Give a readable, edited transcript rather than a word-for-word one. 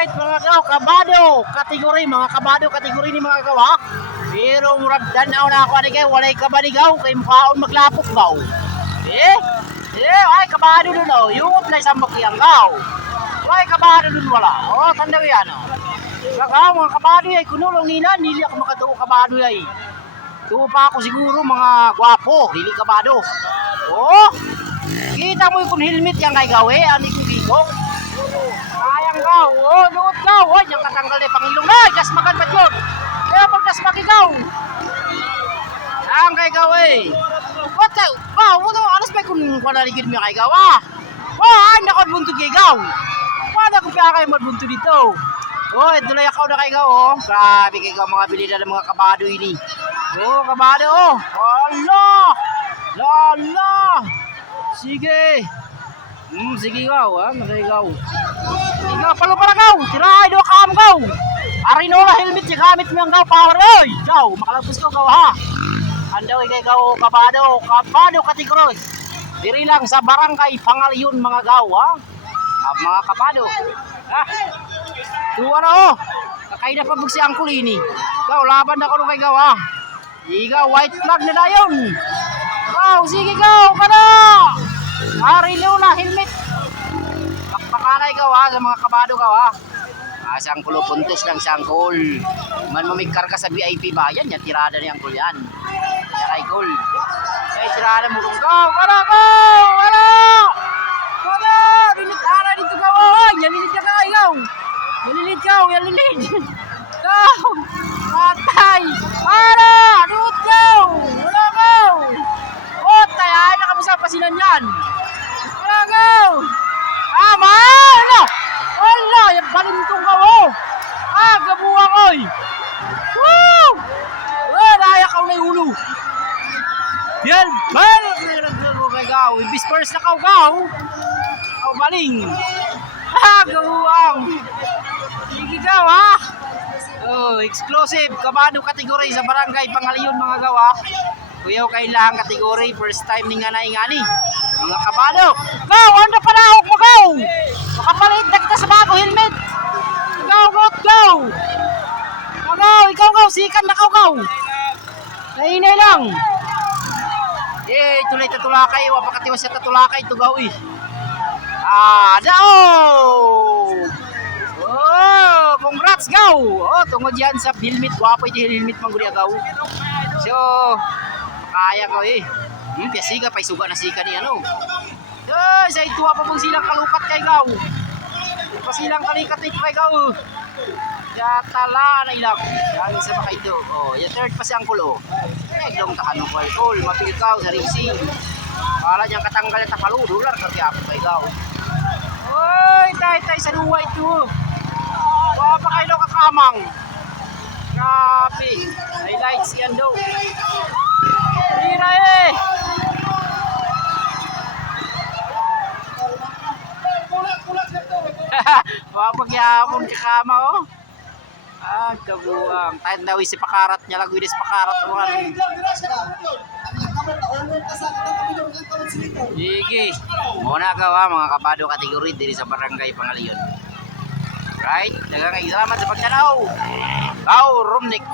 Right, mga gaw, kabado, kategori ni mga gaw, ha? Pero murag danaw na ako ani kay walay kabaligaw kay mukhaon maglapok gaw. Ay kabado dun oh, yung play sa makiyang gaw. Ay kabado dun wala. Oh, tandaw yan oh. Kagaw mga kabado ay kunulong nina, nili ako makatuo kabado ay. Tuo pa ako siguro mga gwapo, dili kabado. Oh, kita mo yung helmet yang kay gawe, ani ko bigong. Sayang gaw, oh, luot gaw, oh, yung katanggal ni Pangilong na, jas magan ba yun? Kaya magdas magigaw. Ang kay gaw eh. What the? Wow, alas pa kung panaligid mo kay gaw ah. Wow, nakabunto kay gaw. Paano kung kaya kayo magbunto dito? Oh, ito na yakaw na kay gaw oh. Grabe kay gaw mga bilida ng mga kabado ini. Oh, kabado oh. Allah! Lala! Sige. Sige gaw ah, magaw. Sige palo para gaw. Tirahay do kaam gaw. Arinola helmet yung gamit mo yung gaw power oy. Gaw, makalagpus ko gaw ha. Andaw kay gaw kabado kategori. Diri lang sa barangay Pangaliyon mga gaw ha. Mga kabado. Ha. Tuwa na oh. Kakay na pabug si Angkol ini. Gaw, laban na ko kay gaw ha. Iga white flag na dayon. Gaw, sige gaw, kada. Arinola helmet. Pakpakanay gaw ha sa mga kabado gaw ha. Sangkol puntos lang sangkol. Man mamikar ka sa VIP bayan, yan tirada ni Angkol yan. Yaray kol. Ay tirada mo kung gaw. Wala! Dinitara dito gaw. Ay, yalinid ka gaw. Yalinid gaw. Gaw. Matay. Para! Duot gaw. Wala gaw. Otay, ay nakamusapasinan yan. Wala gaw. Ama! Ano? Wala! Yung balintong ka oh! Gabuwang oy! Woo! Raya ka na ulo! Yan! Naglago kay gaw! Ibis first na gaw! Gaw baling! Gabuwang! Sige gaw ha! Oh, exclusive! Kabado kategori sa barangay Pangaliyon mga gaw ha! Kuyaw kailangan kategori, first time ni nga naingani! Mga kabado! Gaw! Ano pa na ako mo gaw! Makapalit na kita sa bago helmet! Go! Ikaw gaw! Sikan na gaw! Nainay lang! Tulay tatulakay! Wapakatiwas sa tatulakay ito gaw eh! Dao! Oh! Congrats gaw! Oh, tungod yan sa helmet. Wapo ito helmet mangguli gaw. So, kaya ko eh. Siga pa isuga na sika ni ano. Sa ituwa pa pong silang kalukat kay gaw. Pasilang kalikat kay gaw. Tala na ilang. Yan sa baka ito. Oh, yung third pa siyang kulo. Eglong takanong kol. Mapilikaw sa racing. Kala niyang katanggal na takalo. Dular kagyapo kay gaw. Oy, tay sa luwa ito. Wapa kayo kakamang. Grabe. Highlights yan daw. Hira eh. Wapagyapon kakama oh. Kabuang. Tayo daw si pakarat niya lang winis pakarat uwan. Sige. Muna gawa mga kabado kategori diri sa barangay Pangaliyon. Right? Daghang salamat sa pagtanaw. Gaw Rumnik.